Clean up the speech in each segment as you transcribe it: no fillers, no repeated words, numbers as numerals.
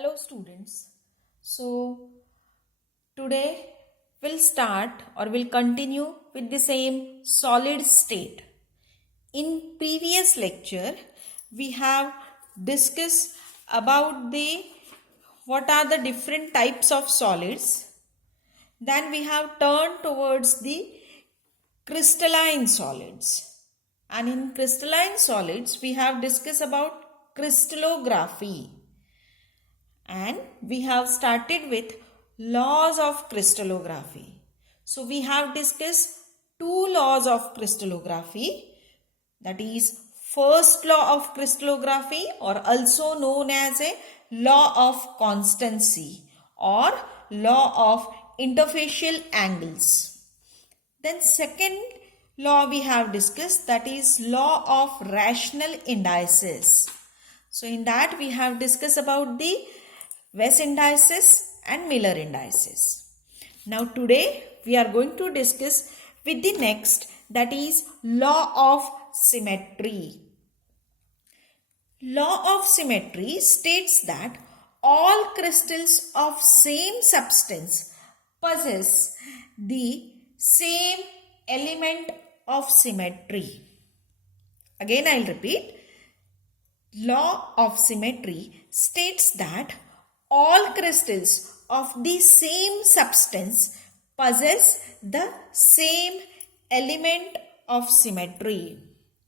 Hello students. So today we'll continue with the same solid state. In previous lecture we have discussed about the what are the different types of solids. Then we have turned towards the crystalline solids. And in crystalline solids we have discussed about crystallography. And we have started with laws of crystallography. So we have discussed two laws of crystallography, that is first law of crystallography, or also known as a law of constancy or law of interfacial angles. Then second law we have discussed, that is law of rational indices. So in that we have discussed about the Wess indices and Miller indices. Now today we are going to discuss with the next, that is law of symmetry. Law of symmetry states that all crystals of same substance possess the same element of symmetry. Again I will repeat. Law of symmetry states that all crystals of the same substance possess the same element of symmetry.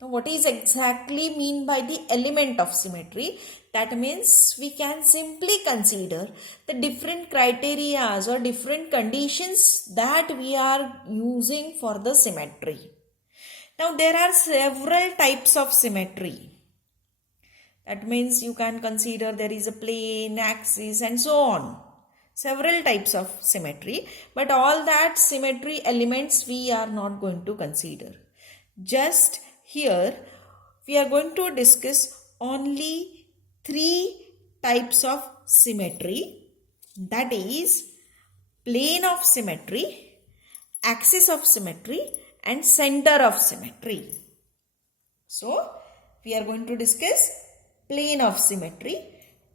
Now, what is exactly mean by the element of symmetry? That means we can simply consider the different criteria or different conditions that we are using for the symmetry. Now, there are several types of symmetry. That means you can consider there is a plane, axis and so on. Several types of symmetry, but all that symmetry elements we are not going to consider. Just here we are going to discuss only three types of symmetry, that is plane of symmetry, axis of symmetry and center of symmetry. So we are going to discuss plane of symmetry,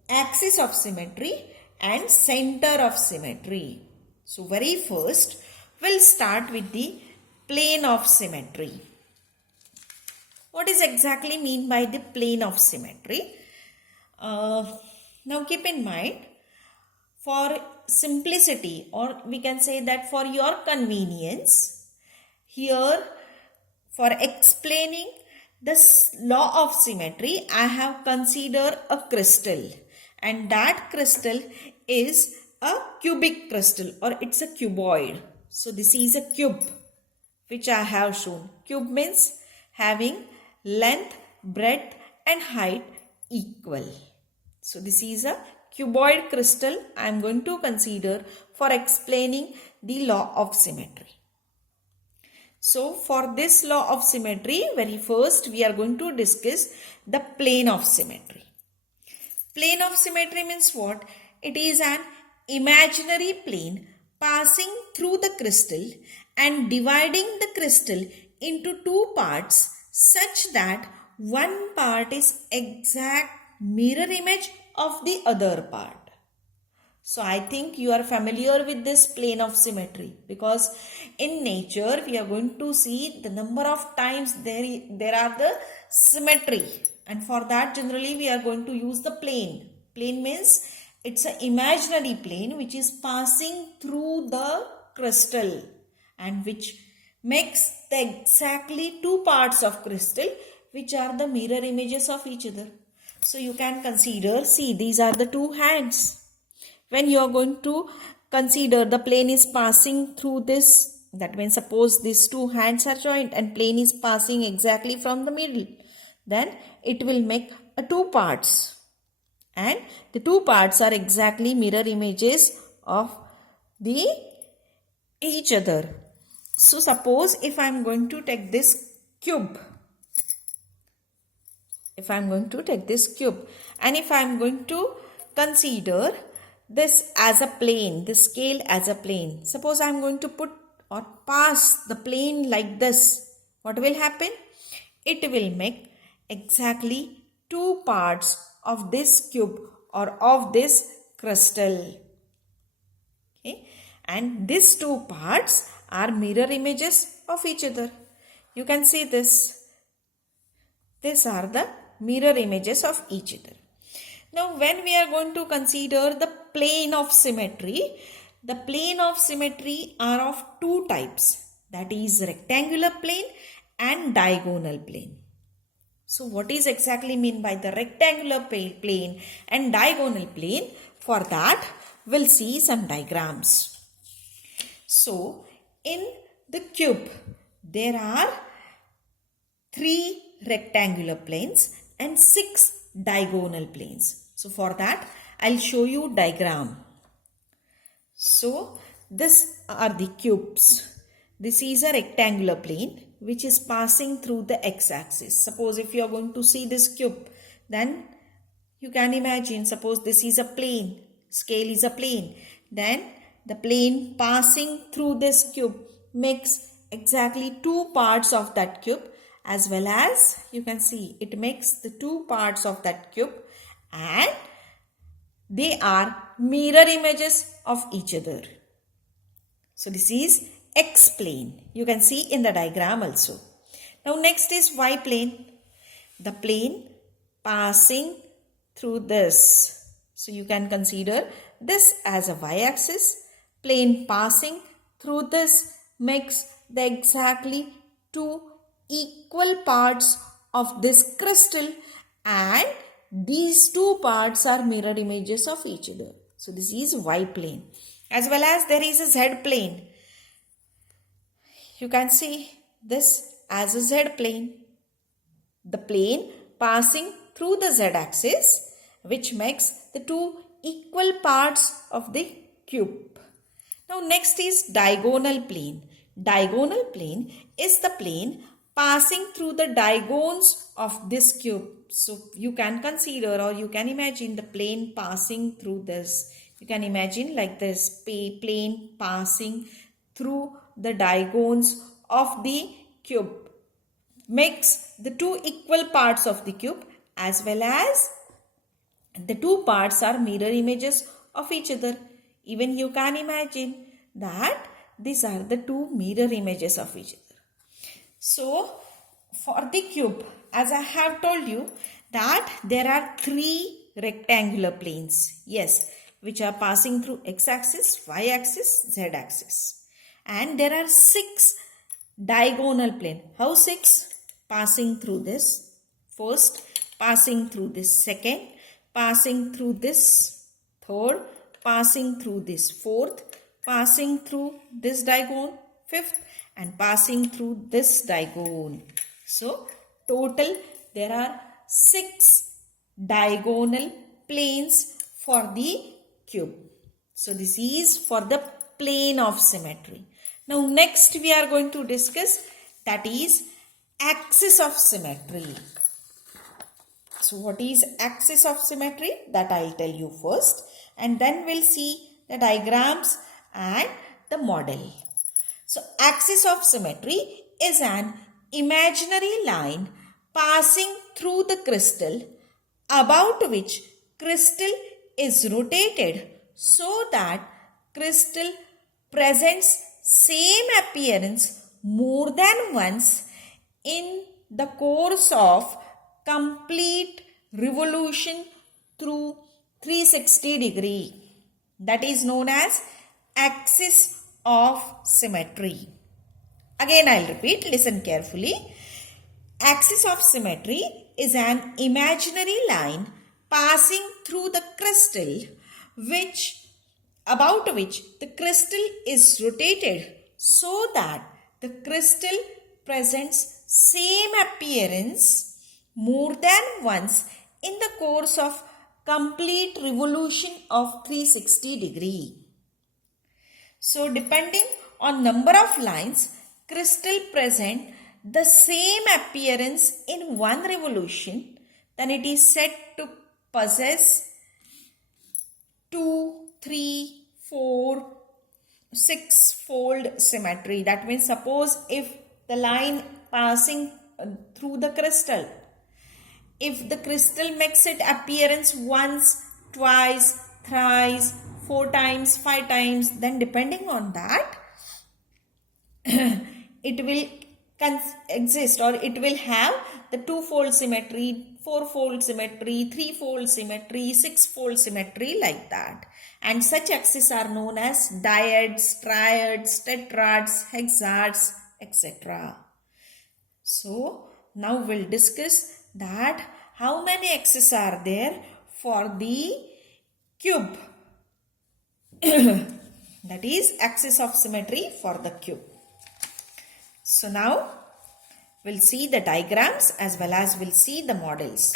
axis of symmetry and center of symmetry. So very first we'll start with the plane of symmetry. What is exactly mean by the plane of symmetry? Now keep in mind, for simplicity, or we can say that for your convenience, here for explaining this law of symmetry, I have considered a crystal, and that crystal is a cubic crystal, or it's a cuboid. So this is a cube which I have shown. Cube means having length, breadth and height equal. So this is a cuboid crystal I am going to consider for explaining the law of symmetry. So for this law of symmetry, very first we are going to discuss the plane of symmetry. Plane of symmetry means what? It is an imaginary plane passing through the crystal and dividing the crystal into two parts such that one part is exact mirror image of the other part. So I think you are familiar with this plane of symmetry, because in nature we are going to see the number of times there are the symmetry, and for that generally we are going to use the plane. Plane means it's an imaginary plane which is passing through the crystal and which makes the exactly two parts of crystal which are the mirror images of each other. So you can consider, see, these are the two hands. When you are going to consider the plane is passing through this, that means suppose these two hands are joined and plane is passing exactly from the middle, then it will make a two parts, and the two parts are exactly mirror images of the each other. So suppose if I am going to take this cube, and if I am going to consider this as a plane, this scale as a plane. Suppose I am going to put or pass the plane like this. What will happen? It will make exactly two parts of this cube or of this crystal. Okay, and these two parts are mirror images of each other. You can see this. These are the mirror images of each other. Now, when we are going to consider the plane of symmetry, the plane of symmetry are of two types, that is rectangular plane and diagonal plane. So, what is exactly mean by the rectangular plane and diagonal plane? For that, we'll see some diagrams. So, in the cube, there are 3 rectangular planes and 6 diagonal planes. So, for that, I'll show you diagram. So, these are the cubes. This is a rectangular plane which is passing through the x-axis. Suppose if you are going to see this cube, then you can imagine, suppose this is a plane, scale is a plane, then the plane passing through this cube makes exactly 2 parts of that cube, as well as you can see it makes the 2 parts of that cube, and they are mirror images of each other. So this is x plane. You can see in the diagram also. Now next is y plane. The plane passing through this. So you can consider this as a y-axis. Plane passing through this makes the exactly 2 equal parts of this crystal, and these 2 parts are mirror images of each other. So this is y plane. As well as there is a z plane. You can see this as a z plane. The plane passing through the z-axis, which makes the 2 equal parts of the cube. Now next is diagonal plane. Diagonal plane is the plane passing through the diagonals of this cube. So you can consider or you can imagine the plane passing through this. You can imagine like this, plane passing through the diagonals of the cube makes the 2 equal parts of the cube, as well as the 2 parts are mirror images of each other. Even you can imagine that these are the 2 mirror images of each other. So for the cube, as I have told you that there are 3 rectangular planes. Yes, which are passing through x-axis, y-axis, z-axis. And there are 6 diagonal plane. How 6? Passing through this first, passing through this second, passing through this third, passing through this fourth, passing through this diagonal fifth, and passing through this diagonal. So total there are 6 diagonal planes for the cube. So this is for the plane of symmetry. Now next we are going to discuss, that is axis of symmetry. So what is axis of symmetry? That I will tell you first, and then we'll see the diagrams and the model. So axis of symmetry is an imaginary line passing through the crystal, about which crystal is rotated so that crystal presents same appearance more than once in the course of complete revolution through 360-degree. That is known as axis of symmetry. Again I will repeat, listen carefully. Axis of symmetry is an imaginary line passing through the crystal about which the crystal is rotated so that the crystal presents same appearance more than once in the course of complete revolution of 360-degree. So depending on number of lines, crystal present the same appearance in one revolution, then it is said to possess 2, 3, 4, 6-fold symmetry. That means suppose if the line passing through the crystal, if the crystal makes its appearance once, twice, thrice, 4 times, 5 times, then depending on that, it will exist, or it will have the two-fold symmetry, four-fold symmetry, three-fold symmetry, six-fold symmetry, like that. And such axes are known as dyads, triads, tetrads, hexads, etc. So now we'll discuss that how many axes are there for the cube. That is axis of symmetry for the cube. So now we'll see the diagrams as well as we'll see the models.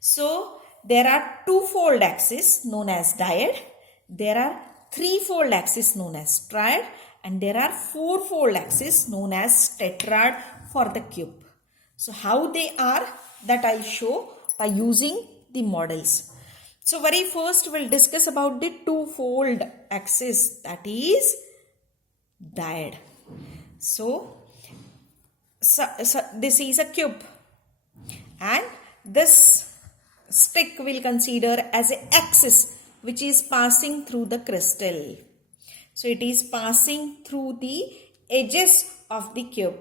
So there are two-fold axis known as dyad, there are three-fold axis known as triad, and there are four-fold axis known as tetrad for the cube. So how they are, that I'll show by using the models. So very first we'll discuss about the two-fold axis, that is dyad. So this is a cube, and this stick we'll consider as an axis which is passing through the crystal. So it is passing through the edges of the cube.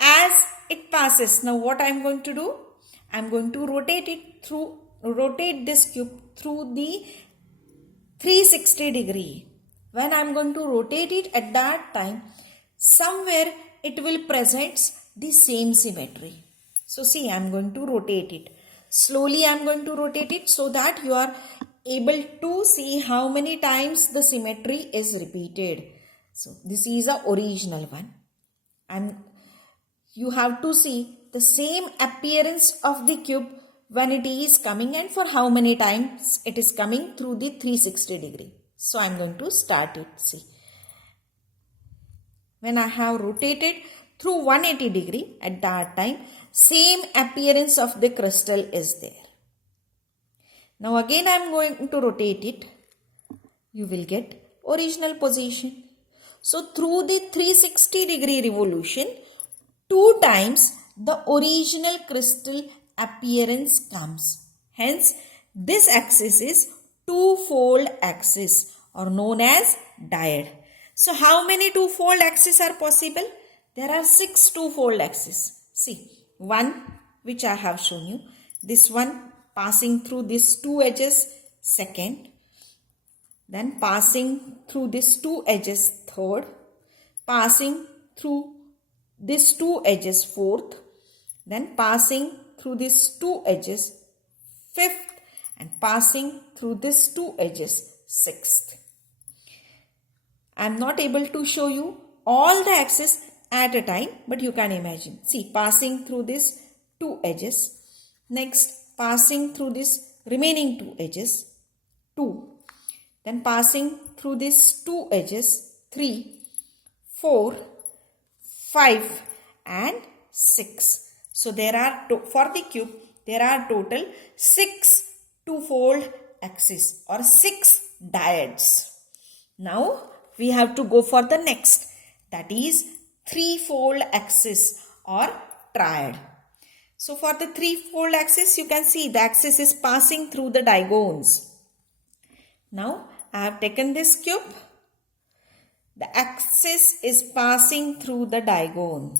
As it passes, now what I am going to do? I am going to rotate this cube through the 360 degree. When I am going to rotate it, at that time, somewhere it will present the same symmetry. So see, I am going to rotate it. Slowly I am going to rotate it so that you are able to see how many times the symmetry is repeated. So this is the original one. And you have to see the same appearance of the cube when it is coming and for how many times it is coming through the 360 degree. So I am going to start it. See. When I have rotated through 180 degree, at that time, same appearance of the crystal is there. Now again I am going to rotate it. You will get original position. So through the 360 degree revolution, 2 times the original crystal appearance comes. Hence, this axis is two-fold axis or known as dyad. So how many two-fold axes are possible? There are 6 two-fold axes. See, one which I have shown you. This one passing through these two edges, second. Then passing through these two edges, third. Passing through these two edges, fourth. Then passing through these two edges, fifth. And passing through these two edges, sixth. I am not able to show you all the axes at a time, but you can imagine. See, passing through these two edges. Next, passing through these remaining two edges, 2. Then passing through these two edges, 3, 4, 5 and 6. So there are, for the cube, there are total 6 two-fold axes or 6 dyads. Now we have to go for the next, that is three-fold axis or triad. So for the three-fold axis, you can see the axis is passing through the diagonals. Now I have taken this cube. The axis is passing through the diagonal.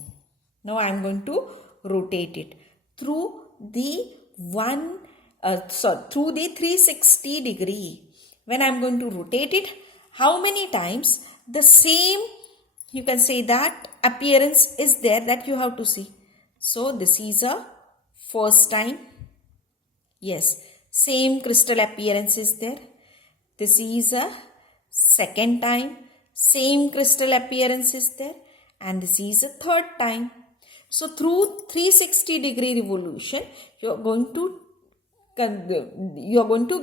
Now I am going to rotate it through the through the 360 degree. When I am going to rotate it, how many times the same, you can say that appearance is there, that you have to see. So this is a first time. Yes, same crystal appearance is there. This is a second time. Same crystal appearance is there. And this is a third time. So through 360 degree revolution, you are going to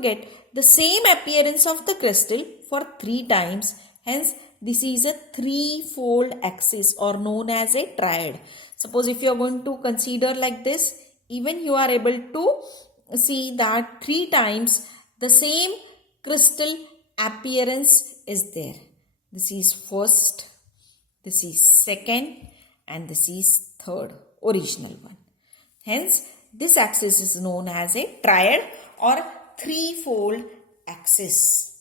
get the same appearance of the crystal for 3 times. Hence, this is a three-fold axis or known as a triad. Suppose if you are going to consider like this, even you are able to see that 3 times the same crystal appearance is there. This is first, this is second, and this is third, original one. Hence, this axis is known as a triad or threefold axis.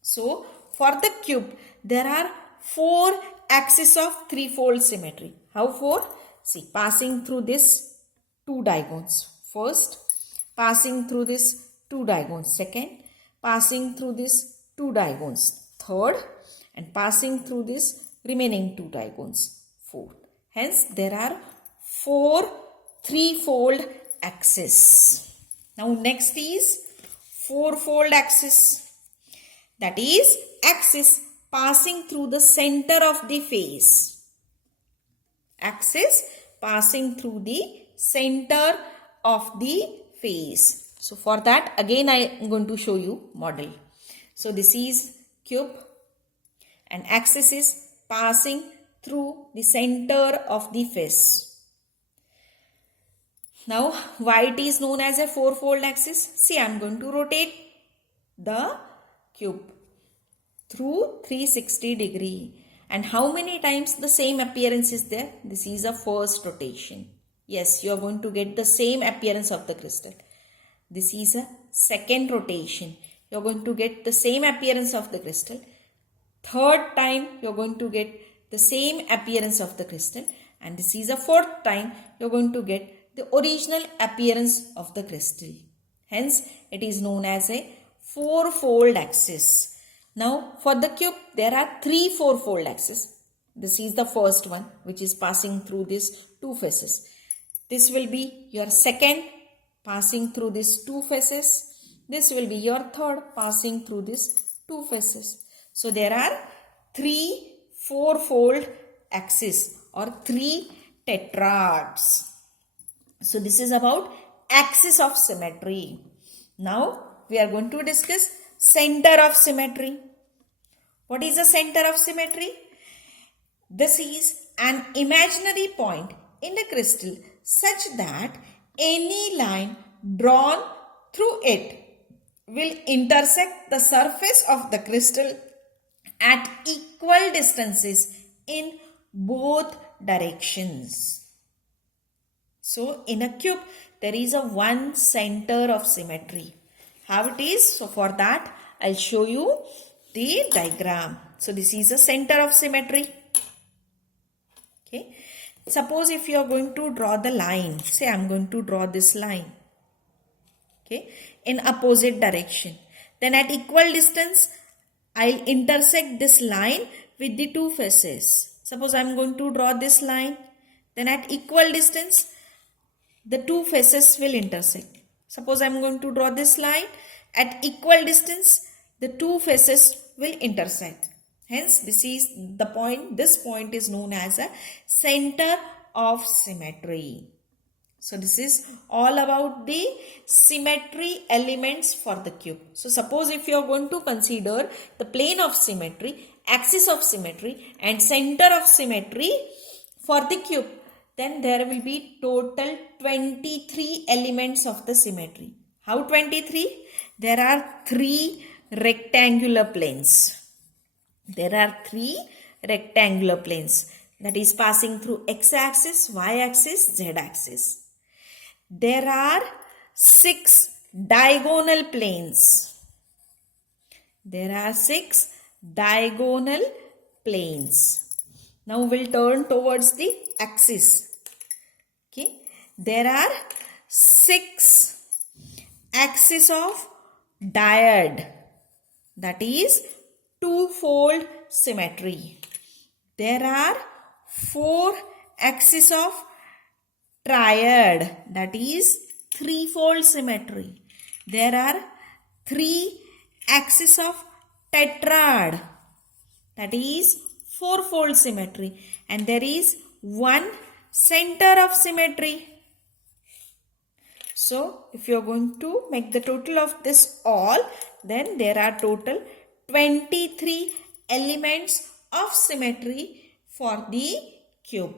So for the cube, there are 4 axes of threefold symmetry. How 4? See, passing through this 2 diagonals. First, passing through this 2 diagonals. Second, passing through this 2 diagonals. Third, and passing through this remaining 2 diagonals. Fourth. Hence, there are 4 threefold axes. Now, next is fourfold axis. That is axis passing through the center of the face. Axis passing through the center of the face. So for that again I am going to show you model. So this is cube and axis is passing through the center of the face. Now why it is known as a fourfold axis? See, I am going to rotate the cube through 360 degree. And how many times the same appearance is there? This is a first rotation. Yes, you are going to get the same appearance of the crystal. This is a second rotation. You are going to get the same appearance of the crystal. Third time, you are going to get the same appearance of the crystal. And this is a fourth time, you are going to get the original appearance of the crystal. Hence, it is known as a fourfold axis. Now, for the cube, there are 3 fourfold axes. This is the first one, which is passing through these 2 faces. This will be your second, passing through these 2 faces. This will be your third, passing through these 2 faces. So, there are 3 fourfold axes or 3 tetrads. So, this is about axis of symmetry. Now, we are going to discuss center of symmetry. What is the center of symmetry? This is an imaginary point in the crystal such that any line drawn through it will intersect the surface of the crystal at equal distances in both directions. So, in a cube, there is a one center of symmetry. How it is? So, for that, I'll show you the diagram. So, this is a center of symmetry. Okay. Suppose if you are going to draw the line, say I am going to draw this line. Okay. In opposite direction. Then at equal distance, I'll intersect this line with the 2 faces. Suppose I am going to draw this line. Then at equal distance, the 2 faces will intersect. Suppose I am going to draw this line. At equal distance, the 2 faces will intersect. Hence, this is the point. This point is known as a center of symmetry. So, this is all about the symmetry elements for the cube. So, suppose if you are going to consider the plane of symmetry, axis of symmetry and center of symmetry for the cube, then there will be total 23 elements of the symmetry. How 23? There are 3 rectangular planes. There are 3 rectangular planes, that is passing through x-axis, y-axis, z-axis. There are 6 diagonal planes. There are 6 diagonal planes. Now we'll turn towards the axis. Okay. There are 6 axes of dyad, that is twofold symmetry. There are 4 axes of triad, that is threefold symmetry. There are 3 axes of tetrad, that is fourfold symmetry. And there is 1 center of symmetry. So, if you are going to make the total of this all, then there are total 23 elements of symmetry for the cube.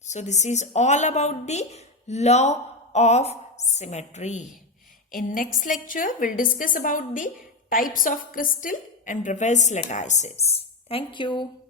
So, this is all about the law of symmetry. In next lecture, we'll discuss about the types of crystal and reverse lattices. Thank you.